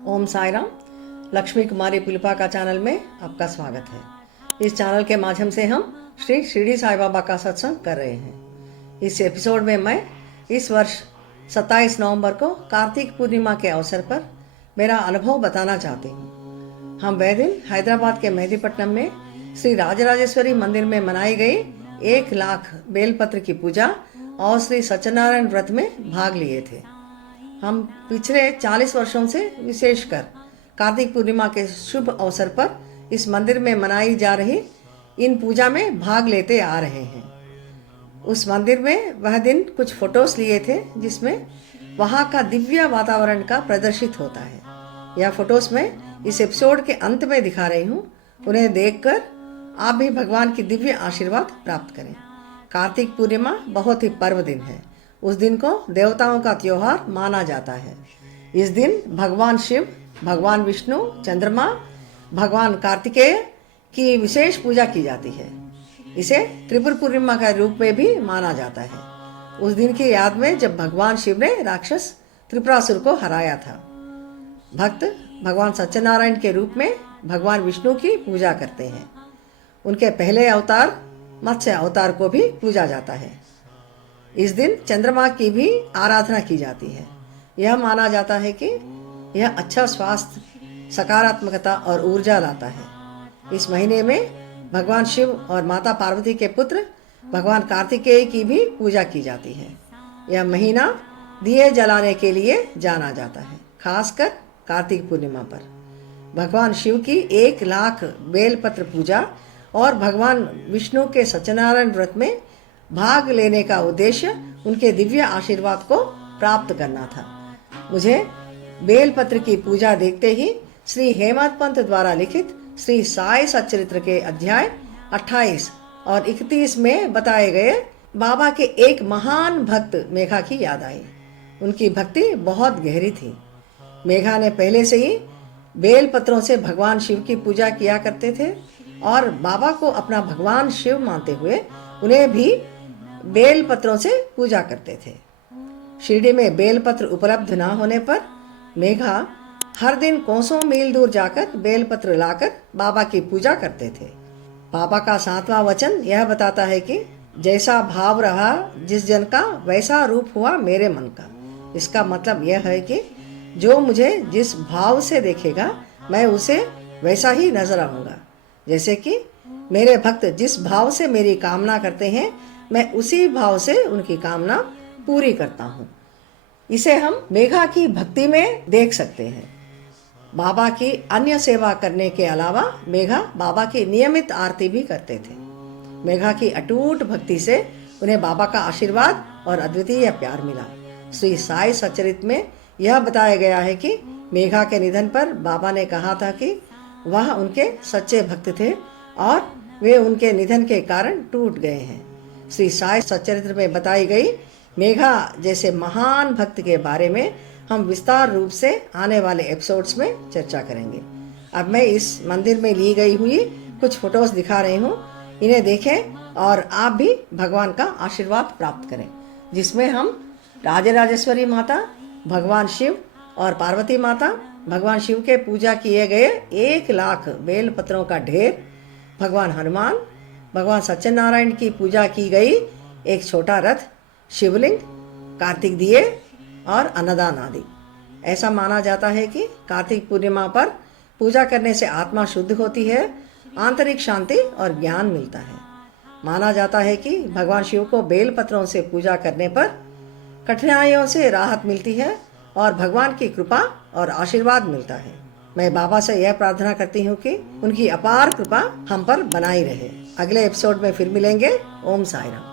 ओम साई राम। लक्ष्मी कुमारी पुलिपा का चैनल में आपका स्वागत है। इस चैनल के माध्यम से हम श्री शिरडी साई बाबा का सत्संग कर रहे हैं। इस एपिसोड में मैं इस वर्ष 27 नवंबर को कार्तिक पूर्णिमा के अवसर पर मेरा अनुभव बताना चाहती हूँ। हम वह दिन हैदराबाद के मेहदीपट्टनम में श्री राजराजेश्वरी मंदिर में मनाई गई 1 लाख बेलपत्र की पूजा और श्री सत्यनारायण व्रत में भाग लिए थे। हम पिछले 40 वर्षों से विशेषकर कार्तिक पूर्णिमा के शुभ अवसर पर इस मंदिर में मनाई जा रही इन पूजा में भाग लेते आ रहे हैं। उस मंदिर में वह दिन कुछ फोटोज लिए थे जिसमें वहाँ का दिव्य वातावरण का प्रदर्शित होता है। यह फोटोज में इस एपिसोड के अंत में दिखा रही हूँ। उन्हें देखकर आप भी भगवान की दिव्य आशीर्वाद प्राप्त करें। कार्तिक पूर्णिमा बहुत ही पर्व दिन है। उस दिन को देवताओं का त्योहार माना जाता है। इस दिन भगवान शिव, भगवान विष्णु, चंद्रमा, भगवान कार्तिकेय की विशेष पूजा की जाती है। इसे त्रिपुर पूर्णिमा का रूप में भी माना जाता है। उस दिन की याद में जब भगवान शिव ने राक्षस त्रिपुरासुर को हराया था। भक्त भगवान सत्यनारायण के रूप में भगवान विष्णु की पूजा करते हैं। उनके पहले अवतार मत्स्य अवतार को भी पूजा जाता है। इस दिन चंद्रमा की भी आराधना की जाती है। यह माना जाता है कि यह अच्छा स्वास्थ्य, सकारात्मकता और ऊर्जा लाता है। इस महीने में भगवान शिव और माता पार्वती के पुत्र भगवान कार्तिकेय की भी पूजा की जाती है। यह महीना दिए जलाने के लिए जाना जाता है, खासकर कार्तिक पूर्णिमा पर। भगवान शिव की 1 लाख बेलपत्र पूजा और भगवान विष्णु के सत्यनारायण व्रत में भाग लेने का उद्देश्य उनके दिव्य आशीर्वाद को प्राप्त करना था। मुझे बेलपत्र की पूजा देखते ही श्री हेमंत पंत द्वारा लिखित श्री साई सच्चरित्र के अध्याय 28 और 31 में बताए गए बाबा के एक महान भक्त मेघा की याद आई। उनकी भक्ति बहुत गहरी थी। मेघा ने पहले से ही बेलपत्रों से भगवान शिव की पूजा किया करते थे और बाबा को अपना भगवान शिव मानते हुए उन्हें भी बेलपत्रों से पूजा करते थे। शिरडी में बेलपत्र उपलब्ध न होने पर मेघा हर दिन कोसों मील दूर जाकर बेलपत्र लाकर बाबा की पूजा करते थे। बाबा का 7वां वचन यह बताता है कि जैसा भाव रहा जिस जन का वैसा रूप हुआ मेरे मन का। इसका मतलब यह है कि जो मुझे जिस भाव से देखेगा मैं उसे वैसा ही नजर आऊंगा। जैसे कि मेरे भक्त जिस भाव से मेरी कामना करते हैं मैं उसी भाव से उनकी कामना पूरी करता हूँ। इसे हम मेघा की भक्ति में देख सकते हैं। बाबा की अन्य सेवा करने के अलावा मेघा बाबा की नियमित आरती भी करते थे। मेघा की अटूट भक्ति से उन्हें बाबा का आशीर्वाद और अद्वितीय प्यार मिला। श्री साई सच्चरित्र में यह बताया गया है कि मेघा के निधन पर बाबा ने कहा था कि वह उनके सच्चे भक्त थे और वे उनके निधन के कारण टूट गए हैं। श्री साई सच्चरित्र में बताई गई मेघा जैसे महान भक्त के बारे में हम विस्तार रूप से आने वाले एपिसोड्स में चर्चा करेंगे। अब मैं इस मंदिर में ली गई हुई कुछ फोटोज दिखा रही हूँ। इन्हें देखें और आप भी भगवान का आशीर्वाद प्राप्त करें, जिसमें हम राजराजेश्वरी माता, भगवान शिव और पार्वती माता, भगवान शिव के पूजा किए गए 1 लाख बेलपत्रों का ढेर, भगवान हनुमान, भगवान सत्यनारायण की पूजा की गई एक छोटा रथ, शिवलिंग, कार्तिक दिए और अन्नदान आदि। ऐसा माना जाता है कि कार्तिक पूर्णिमा पर पूजा करने से आत्मा शुद्ध होती है, आंतरिक शांति और ज्ञान मिलता है। माना जाता है कि भगवान शिव को बेलपत्रों से पूजा करने पर कठिनाइयों से राहत मिलती है और भगवान की कृपा और आशीर्वाद मिलता है। मैं बाबा से यह प्रार्थना करती हूँ कि उनकी अपार कृपा हम पर बनाई रहे। अगले एपिसोड में फिर मिलेंगे। ओम साई राम।